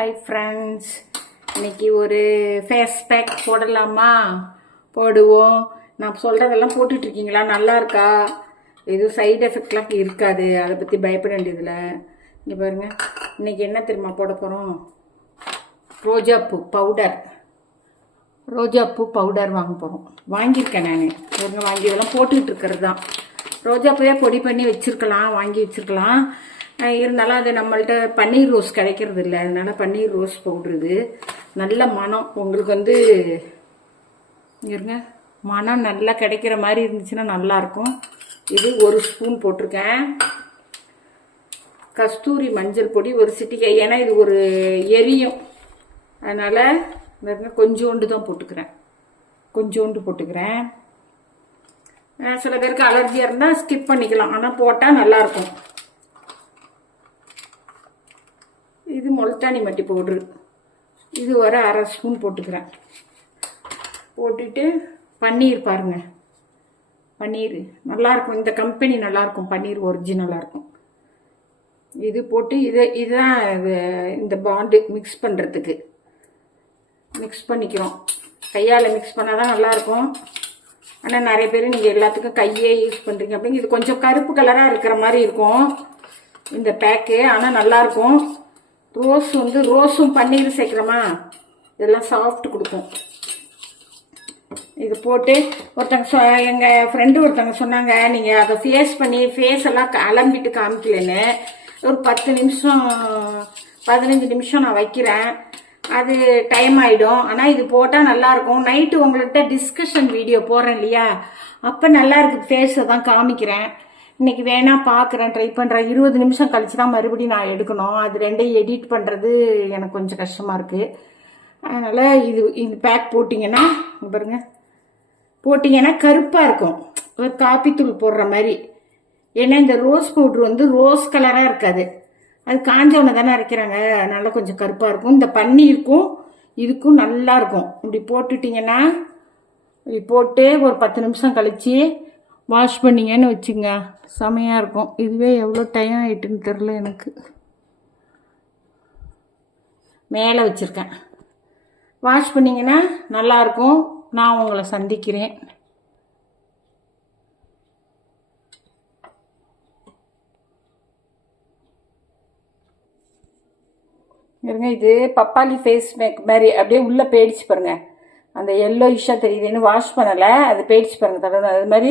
Hi friends, இன்னைக்கு ஒரு face pack போடலாமா? போடுவோம். நான் சொல்கிறதெல்லாம் போட்டுட்ருக்கீங்களா? நல்லா இருக்கா? எதுவும் சைடு எஃபெக்ட்லாம் இருக்காது, அதை பற்றி பயப்பட வேண்டியதில்லை. இங்கே பாருங்கள், இன்றைக்கி என்ன தெரியுமா போட போகிறோம்? ரோஜாப்பூ பவுடர் வாங்க போகிறோம். வாங்கியிருக்கேன் நான். பாருங்க, வாங்கி இதெல்லாம் போட்டுக்கிட்டு இருக்கிறது தான். ரோஜாப்பூவே பொடி பண்ணி வச்சுருக்கலாம், வாங்கி வச்சுருக்கலாம். இருந்தாலும் அது நம்மள்ட்ட பன்னீர் ரோஸ் கிடைக்கிறது இல்லை, அதனால பன்னீர் ரோஸ் பவுட்ரு. இது நல்ல மனம். உங்களுக்கு இருங்க, மனம் நல்லா கிடைக்கிற மாதிரி இருந்துச்சுன்னா நல்லாயிருக்கும். இது ஒரு ஸ்பூன் போட்டிருக்கேன். கஸ்தூரி மஞ்சள் பொடி ஒரு சிட்டிகை, ஏன்னா இது ஒரு எரியும், அதனால் கொஞ்சோண்டு தான் போட்டுக்கிறேன். சில பேருக்கு அலர்ஜியாக இருந்தால் ஸ்கிப் பண்ணிக்கலாம், ஆனால் போட்டால் நல்லாயிருக்கும். இது முல்தானி மட்டி பவுட்ரு, இது ஒரு அரை ஸ்பூன் போட்டுக்கிறேன். போட்டுட்டு பன்னீர் பாருங்கள், பன்னீர் நல்லாயிருக்கும், இந்த கம்பெனி நல்லாயிருக்கும், பன்னீர் ஒரிஜினலாக இருக்கும். இது போட்டு இதுதான் இந்த பாண்டு மிக்ஸ் பண்ணுறதுக்கு மிக்ஸ் பண்ணிக்கிறோம். கையால் மிக்ஸ் பண்ணால் தான் நல்லாயிருக்கும். ஆனால் நிறைய பேர் நீங்கள் எல்லாத்துக்கும் கையே யூஸ் பண்ணுறீங்க அப்படிங்க. இது கொஞ்சம் கருப்பு கலராக இருக்கிற மாதிரி இருக்கும் இந்த பேக்கு, ஆனால் நல்லாயிருக்கும். ரோஸும் பன்னீர் சேர்க்குறோமா, இதெல்லாம் சாஃப்ட் கொடுக்கும். இது போட்டு எங்கள் ஃப்ரெண்டு ஒருத்தவங்க சொன்னாங்க, நீங்கள் அதை ஃபேஸ் எல்லாம் அலம்பிட்டு காமிக்கலன்னு. ஒரு 15 நிமிஷம் நான் வைக்கிறேன். அது டைம் ஆகிடும். ஆனால் இது போட்டால் நல்லாயிருக்கும். நைட்டு உங்கள்கிட்ட டிஸ்கஷன் வீடியோ போடுறேன் இல்லையா, அப்போ நல்லா இருக்குது, ஃபேஸை தான் காமிக்கிறேன். இன்றைக்கி வேணா பார்க்குறேன், ட்ரை பண்ணுறேன். 20 நிமிஷம் கழிச்சு தான் மறுபடியும் நான் எடுக்கணும். அது ரெண்டையும் எடிட் பண்ணுறது எனக்கு கொஞ்சம் கஷ்டமாக இருக்குது. அதனால் இது பேக் போட்டிங்கன்னா பாருங்க, போட்டிங்கன்னா கருப்பாக இருக்கும், ஒரு காப்பி தூள் போடுற மாதிரி. ஏன்னா இந்த ரோஸ் பவுட்ரு ரோஸ் கலராக இருக்காது, அது காஞ்சவனை தானே அரைக்கிறாங்க, அதனால கொஞ்சம் கருப்பாக இருக்கும். இந்த பன்னீருக்கும் இதுக்கும் நல்லா இருக்கும். இப்படி போட்டுட்டிங்கன்னா, இப்படி போட்டு ஒரு 10 நிமிஷம் கழிச்சு வாஷ் பண்ணிங்கன்னு வச்சுங்க, செமையாக இருக்கும். இதுவே எவ்வளோ டைம் ஆகிட்டுன்னு தெரில எனக்கு. மேலே வச்சுருக்கேன். வாஷ் பண்ணிங்கன்னா நல்லாயிருக்கும். நான் உங்களை சந்திக்கிறேன். இருங்க, இது பப்பாளி ஃபேஸ் மேக் மாதிரி அப்படியே உள்ளே போயிடுச்சு பாருங்கள். அந்த எல்லோ இஷ்ஷாக தெரியுதுன்னு வாஷ் பண்ணலை, அது போயிடுச்சு பாருங்கள். அது மாதிரி